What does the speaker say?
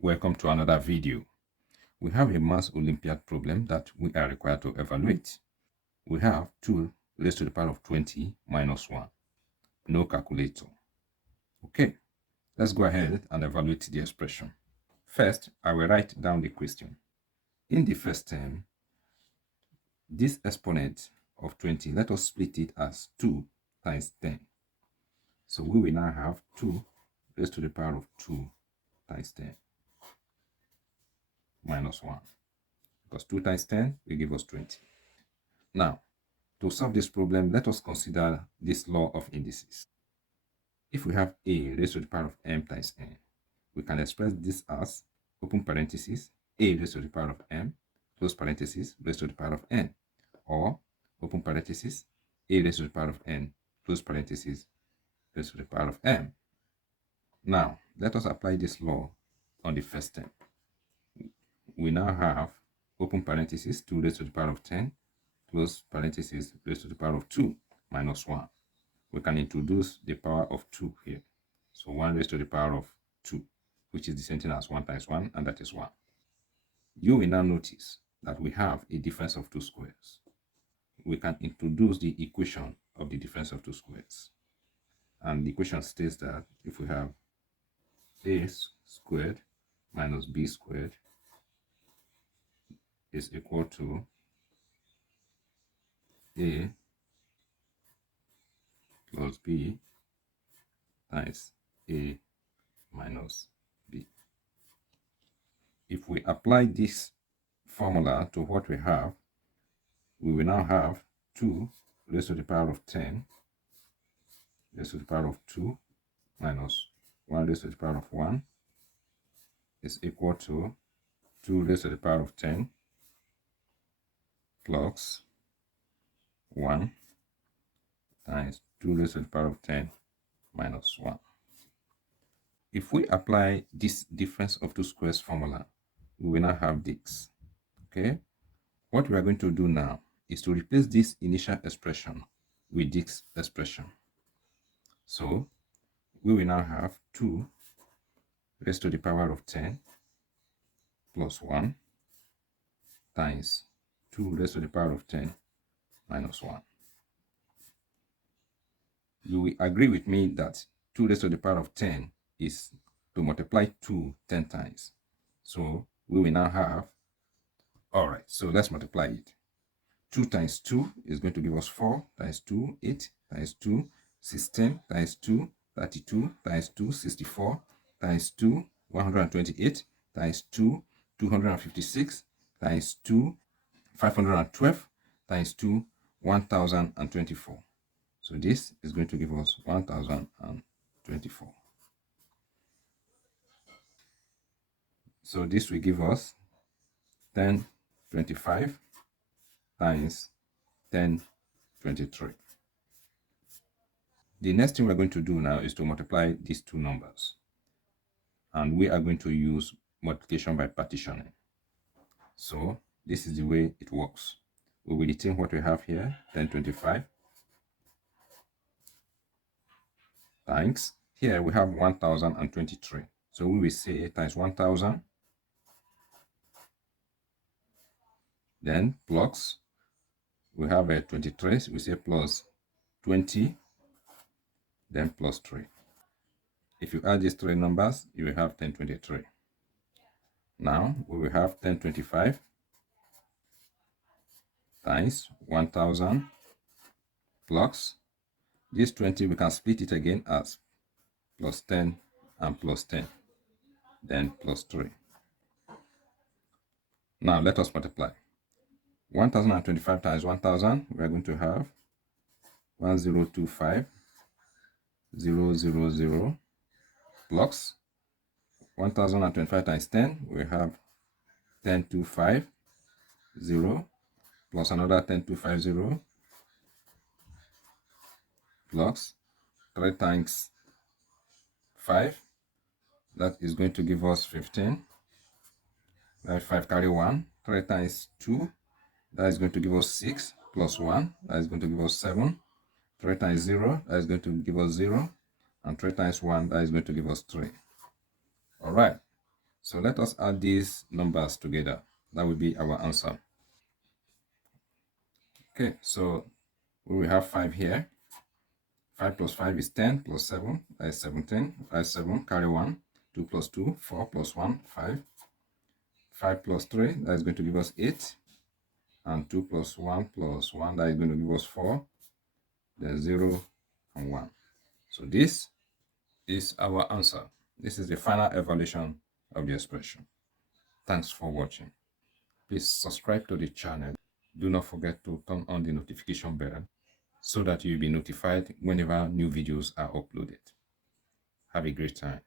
Welcome to another video. We have a mass Olympiad problem that we are required to evaluate. We have 2 raised to the power of 20 minus 1. No calculator. Okay, let's go ahead and evaluate the expression. First, I will write down the question. In the first term, this exponent of 20, let us split it as 2 times 10. So we will now have 2 raised to the power of 2 times 10 minus 1. Because 2 times 10 will give us 20. Now, to solve this problem, let us consider this law of indices. If we have a raised to the power of m times n, we can express this as, open parenthesis, a raised to the power of m, close parenthesis, raised to the power of n, or, open parenthesis, a raised to the power of n, close parenthesis, raised to the power of m. Now, let us apply this law on the first term. We now have, open parenthesis, 2 raised to the power of 10, close parenthesis, raised to the power of 2 minus 1. We can introduce the power of 2 here. So 1 raised to the power of 2, which is the same thing as 1 times 1, and that is 1. You will now notice that we have a difference of 2 squares. We can introduce the equation of the difference of 2 squares. And the equation states that if we have a squared minus b squared is equal to a plus b times a minus b. If we apply this formula to what we have, we will now have 2 raised to the power of 10 raised to the power of 2 minus 1 raised to the power of 1 is equal to 2 raised to the power of 10 plus 1 times 2 raised to the power of 10 minus 1. If we apply this difference of 2 squares formula, we will now have this. Okay? What we are going to do now is to replace this initial expression with this expression. So, we will now have 2 raised to the power of 10 plus 1 times 2 raised to the power of 10 minus 1. You will agree with me that 2 raised to the power of 10 is to multiply 2 10 times. So we will now have, all right, so let's multiply it. 2 times 2 is going to give us 4 times 2, 8 times 2, 16 times 2, 32 times 2, 64 times 2, 128 times 2, 256 times 2, 512 times 2, 1024. So this is going to give us 1024. So this will give us 1025 times 1023. The next thing we're going to do now is to multiply these two numbers. And we are going to use multiplication by partitioning. So this is the way it works. We will retain what we have here, 1025 times, here we have 1023. So we will say times 1000, then plus, we have a 23, so we say plus 20, then plus 3. If you add these three numbers, you will have 1023. Now we will have 1025 times 1000 plus this 20, we can split it again as plus 10 and plus 10, then plus 3. Now let us multiply. 1025 times 1000, we are going to have 1025 000 plus 1025 times 10, we have 10250 plus another 10250 plus 3 times 5, that is going to give us 15. That 5 carry 1, 3 times 2, that is going to give us 6 plus 1, that is going to give us 7. 3 times 0, that is going to give us 0. And 3 times 1, that is going to give us 3. All right. So let us add these numbers together. That will be our answer. Okay, so we will have 5 here. 5 plus 5 is 10, plus 7, that is 17. 5, 7, carry 1. 2 plus 2, 4 plus 1, 5. 5 plus 3, that is going to give us 8. And 2 plus 1 plus 1, that is going to give us 4. Then 0 and 1. So this is our answer. This is the final evaluation of the expression. Thanks for watching. Please subscribe to the channel. Do not forget to turn on the notification bell so that you'll be notified whenever new videos are uploaded. Have a great time.